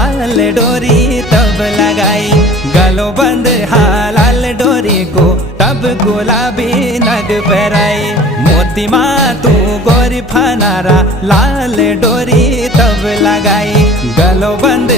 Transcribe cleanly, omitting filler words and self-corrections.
लाल डोरी तब लगाई, गलो बंद हाँ लाल डोरी को तब गुलाबी नग पहराई। मोती माँ तू गोरी फनारा लाल डोरी तब लगाई, गलो बंद